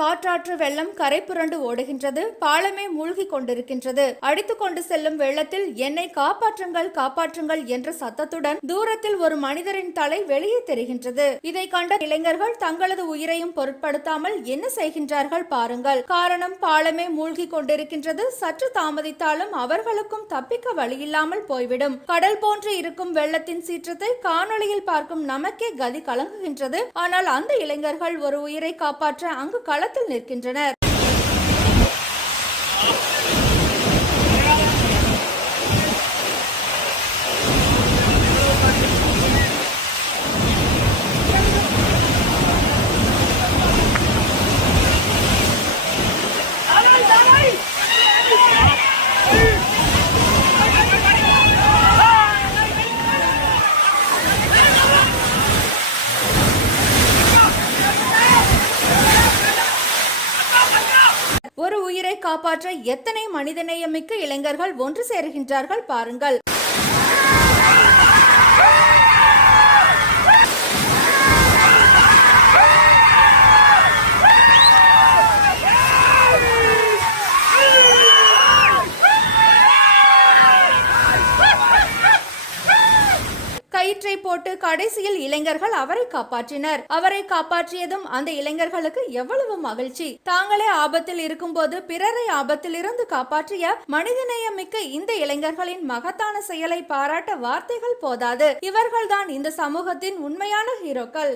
காற்றாற்று வெள்ளம் கரை புரண்டு ஓடுகின்றது. பாலமே மூழ்கிக் கொண்டிருக்கின்றது. அடித்துக் கொண்டு செல்லும் வெள்ளத்தில் என்னை காப்பாற்றுங்கள் காப்பாற்றுங்கள் என்ற சத்தத்துடன் தூரத்தில் ஒரு மனிதரின் தலை வெளியே தெரிகின்றது. இதை கண்ட இளைஞர்கள் தங்களது உயிரையும் பொருட்படுத்தாமல் என்ன செய்கின்றார்கள் பாருங்கள். காரணம் பாலமே மூழ்கி கொண்டிருக்கின்றது. சற்று தாமதித்தாலும் அவர்களுக்கும் தப்பிக்க வழியில்லாமல் போய்விடும். கடல் போன்று இருக்கும் வெள்ளத்தின் சீற்றத்தை காணொளியில் பார்க்கும் நமக்கே கதி கலங்குகின்றது. ஆனால் அந்த இளைஞர்கள் ஒரு உயிரை காப்பாற்ற அங்கு களத்தில் நிற்கின்றனர். ஒரு உயிரை காப்பாற்ற எத்தனை மனிதநேயமிக்க இளைஞர்கள் ஒன்று சேருகின்றார்கள் பாருங்கள். கயிற்றை போட்டு கடைசியில் இளைஞர்கள் அவரை காப்பாற்றினர். அவரை காப்பாற்றியதும் அந்த இளைஞர்களுக்கு எவ்வளவு மகிழ்ச்சி. தாங்களே ஆபத்தில் இருக்கும்போது பிறரை ஆபத்தில் இருந்து காப்பாற்றிய மனிதநேயமிக்க இந்த இளைஞர்களின் மகத்தான செயலை பாராட்ட வார்த்தைகள் போதாது. இவர்கள்தான் இந்த சமூகத்தின் உண்மையான ஹீரோக்கள்.